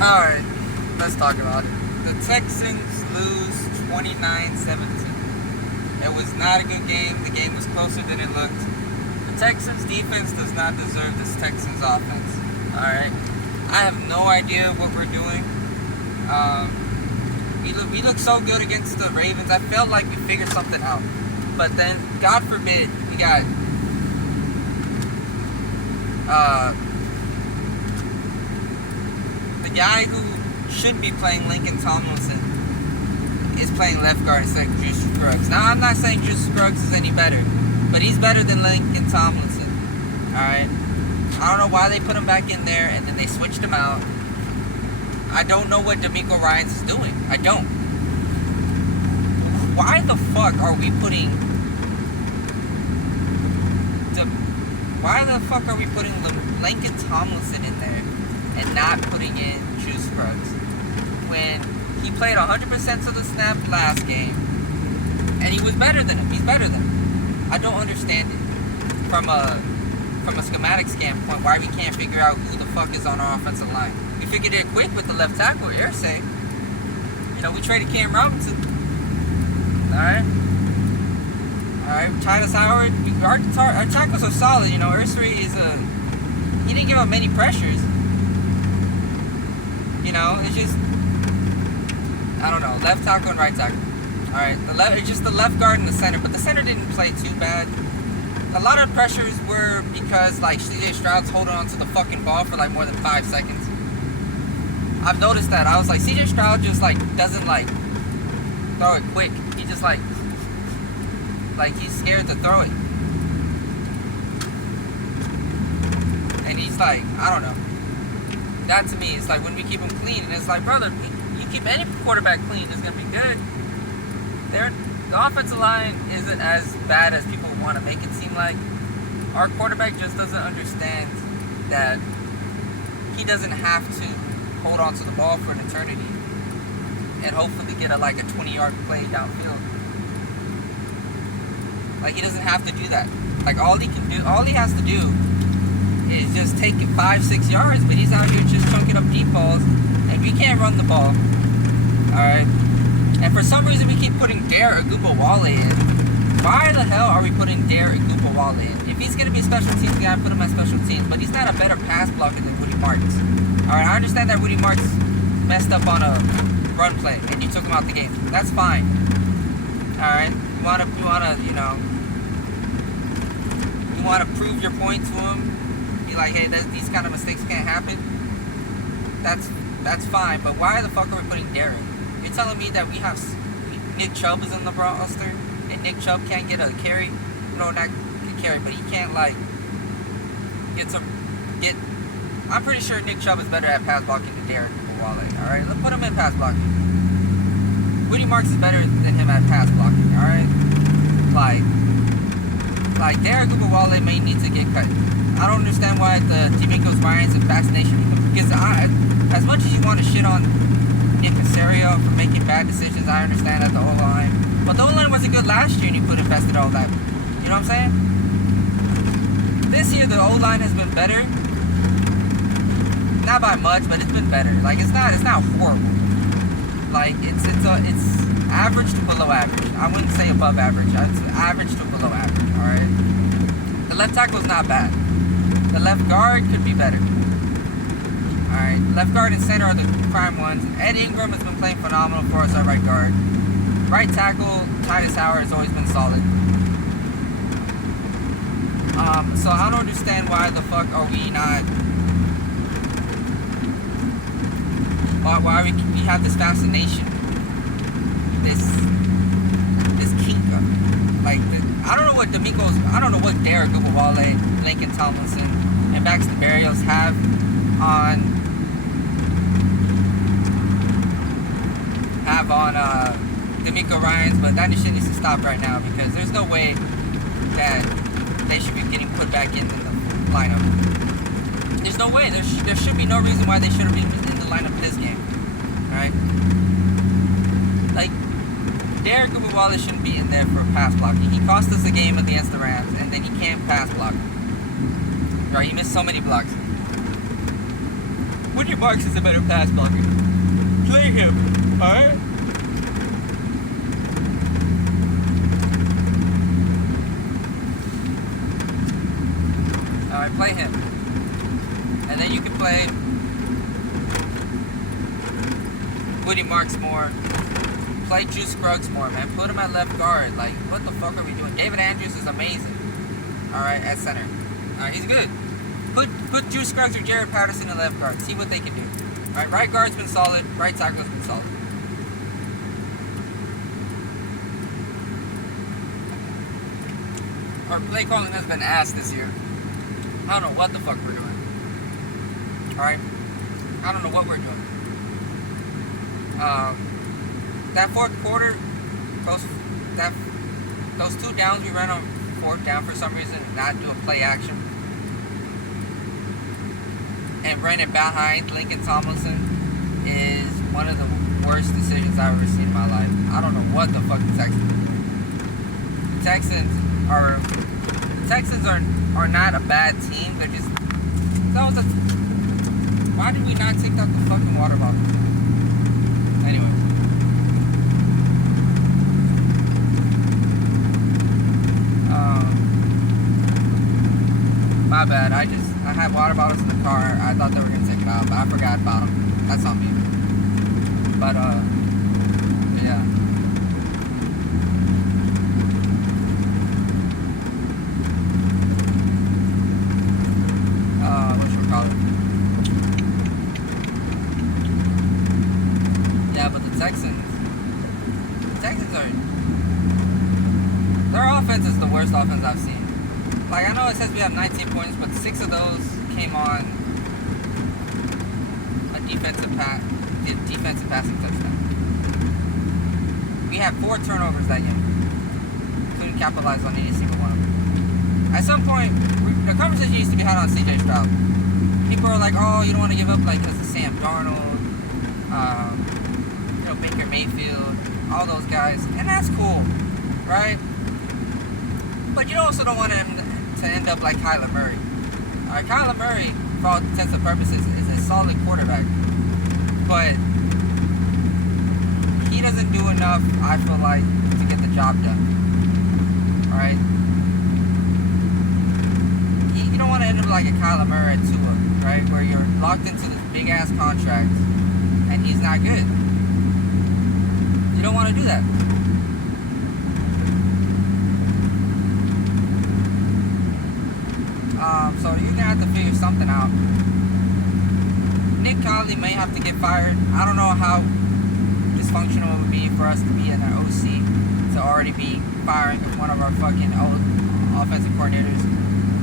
Alright, let's talk about it. The Texans lose 29-17. It was not a good game. The game was closer than it looked. The Texans defense does not deserve this Texans offense. Alright? I have no idea what we're doing. We look so good against the Ravens. I felt like we figured something out. But then, God forbid, we got the guy who should be playing, Lincoln Tomlinson, is playing left guard instead of Juice Scruggs. Now, I'm not saying Juice Scruggs is any better, but he's better than Lincoln Tomlinson. Alright? I don't know why they put him back in there and then they switched him out. I don't know what D'Amico Ryans is doing. I don't. Why the fuck are we putting Lincoln Tomlinson in there and not putting in Juice Scruggs when he played 100% of the snap last game and he was better than him? He's better than him. I don't understand it from a schematic standpoint why we can't figure out who the fuck is on our offensive line. We figured it quick with the left tackle, Irsay. You know, we traded Cam Robinson. Alright, Titus Howard. Our tackles are solid. You know, Irsay is he didn't give up many pressures. You know, it's just, I don't know, left tackle and right tackle. Alright, it's just the left guard and the center, but the center didn't play too bad. A lot of pressures were because, like, CJ Stroud's holding on to the fucking ball for, like, more than 5 seconds. I've noticed that. I was like, CJ Stroud just, like, doesn't, like, throw it quick. He just, like he's scared to throw it. And he's like, I don't know. That, to me, is like, when we keep him clean, and it's like, brother, you keep any quarterback clean, it's going to be good. The offensive line isn't as bad as people want to make it seem like. Our quarterback just doesn't understand that he doesn't have to hold on to the ball for an eternity and hopefully get a 20-yard play downfield. Like, he doesn't have to do that. Like, all he has to do is just take it 5-6 yards, but he's out here just chunking up deep balls, and we can't run the ball. Alright? And for some reason, we keep putting Dare Agubawale in. Why the hell are we putting Dare Agubawale in? If he's going to be a special teams guy, put him at special teams. But he's not a better pass blocker than Woody Marks. Alright, I understand that Woody Marks messed up on a run play, and you took him out the game. That's fine. Alright? You want to prove your point to him. Be like, hey, these kind of mistakes can't happen. That's fine. But why the fuck are we putting Dare in? You're telling me that we have Nick Chubb is in the roster and Nick Chubb can't get a carry? No, not a carry, but he can't get. I'm pretty sure Nick Chubb is better at pass blocking than Derek Wale. All right, let's put him in pass blocking. Woody Marks is better than him at pass blocking. All right, like Derek Wale may need to get cut. I don't understand why the D'Amico Ryans and fascination because as much as you want to shit on Nick Caserio for making bad decisions, I understand at the O-line. But the O-line wasn't good last year and you could have invested all that. You know what I'm saying? This year the O-line has been better. Not by much, but it's been better. Like, it's not horrible. Like, it's average to below average. I wouldn't say above average. It's average to below average, alright? The left tackle's not bad. The left guard could be better. Alright, left guard and center are the prime ones. Ed Ingram has been playing phenomenal for us at right guard. Right tackle, Titus Howard has always been solid. So I don't understand why the fuck are we not... Why we have this fascination. This kink up. Like, I don't know what Derek Agubawale, Lincoln Tomlinson, and Baxter Berrios have on D'Amico Ryans, but that shit needs to stop right now because there's no way that they should be getting put back in the lineup. There's no way. There should be no reason why they shouldn't be in the lineup this game. Alright? Like, Derek Agubawale shouldn't be in there for pass blocking. He cost us a game against the Rams, and then he can't pass block. Right? He missed so many blocks. Woody Marks is a better pass blocker. Play him, alright? Alright, play him. And then you can play Woody Marks more. Play Juice Scruggs more, man. Put him at left guard. Like, what the fuck are we doing? David Andrews is amazing. Alright, at center. Alright, he's good. Put Juice Scruggs or Jared Patterson in left guard. See what they can do. Alright, right guard's been solid. Right tackle's been solid. Our play calling has been ass this year. I don't know what the fuck we're doing. Alright? I don't know what we're doing. That fourth quarter, those 2 downs we ran on 4th down for some reason and not do a play action. And ran it behind Lincoln Tomlinson is one of the worst decisions I've ever seen in my life. I don't know what the fuck the Texans do. The Texans are not a bad team. They're just... Why did we not take out the fucking water bottle? Anyway. My bad. I had water bottles in the car. I thought they were gonna take it out, but I forgot about them. That's on me. But yeah. What should we call it? Yeah, but the Texans are... Their offense is the worst offense I've seen. Like, I know it says we have 19 points, but 6 of those came on a defensive passing touchdown. We had 4 turnovers that game. Couldn't capitalize on any single one of them. At some point, the conversation used to be had on CJ Stroud. People are like, oh, you don't want to give up, like, because of Sam Darnold, Baker Mayfield, all those guys. And that's cool, right? But you also don't want him to end up like Kyler Murray. Kyler Murray, for all intents and purposes, is a solid quarterback. But he doesn't do enough, I feel like, to get the job done. Alright? You don't want to end up like a Kyler Murray at Tua, right? Where you're locked into this big-ass contract, and he's not good. You don't want to do that. So you're going to have to figure something out. Nick Conley may have to get fired. I don't know how dysfunctional it would be for us to be in our OC to already be firing one of our fucking old offensive coordinators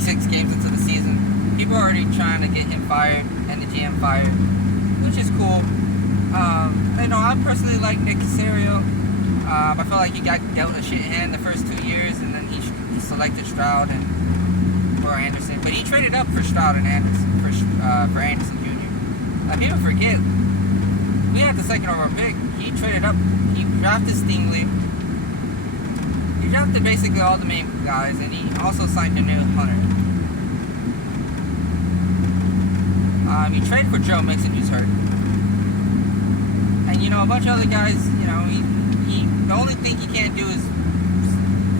6 games into the season. People are already trying to get him fired and the GM fired, which is cool. I personally like Nick Caserio. I feel like he got dealt a shit hand the first 2 years, and then he selected Stroud and or Anderson, but he traded up for Stroud and Anderson for Anderson Jr. People forget we had the 2nd overall pick. He traded up. He drafted Stingley. He drafted basically all the main guys, and he also signed a new Hunter. He traded for Joe Mixon, who's hurt, and a bunch of other guys. He the only thing he can't do is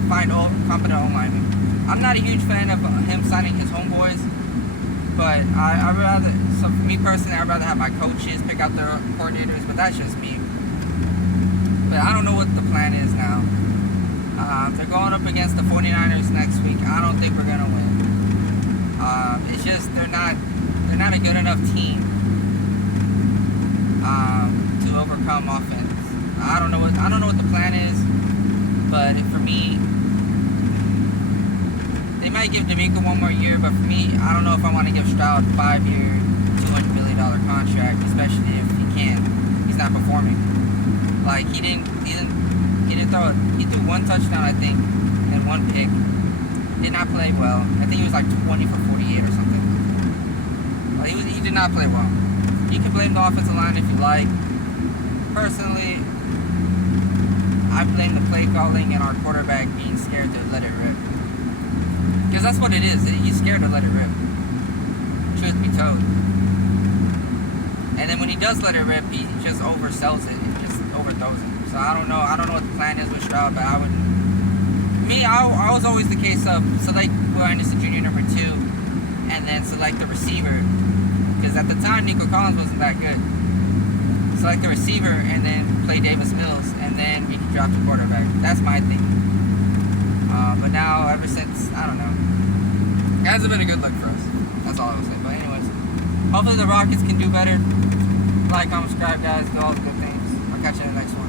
find competent O-linemen. I'm not a huge fan of him signing his homeboys, but I rather, so for me personally, I'd rather have my coaches pick out their coordinators, but that's just me. But I don't know what the plan is now. They're going up against the 49ers next week. I don't think we're going to win. It's just, they're not a good enough team to overcome offense. I don't know what the plan is, but for me, they might give D'Amico 1 more year, but for me, I don't know if I want to give Stroud a 5-year, $200 million contract, especially if he's not performing. Like, he threw 1 touchdown, I think, and 1 pick. Did not play well. I think he was like 20 for 48 or something. Well, he did not play well. You can blame the offensive line if you like. Personally, I blame the play calling and our quarterback being scared to let it rip. Because that's what it is. He's scared to let it rip. Truth be told. And then when he does let it rip, he just oversells it and just overthrows it. So I don't know what the plan is with Stroud, but I was always the case of select who I understood junior number 2, and then select the receiver, because at the time Nico Collins wasn't that good. Select the receiver and then play Davis Mills, and then we can draft a quarterback. That's my thing. But now, ever since, I don't know, it hasn't been a good look for us. That's all I was saying. But anyways, hopefully the Rockets can do better. Like, comment, subscribe, guys. Do all the good things. I'll catch you in the next one.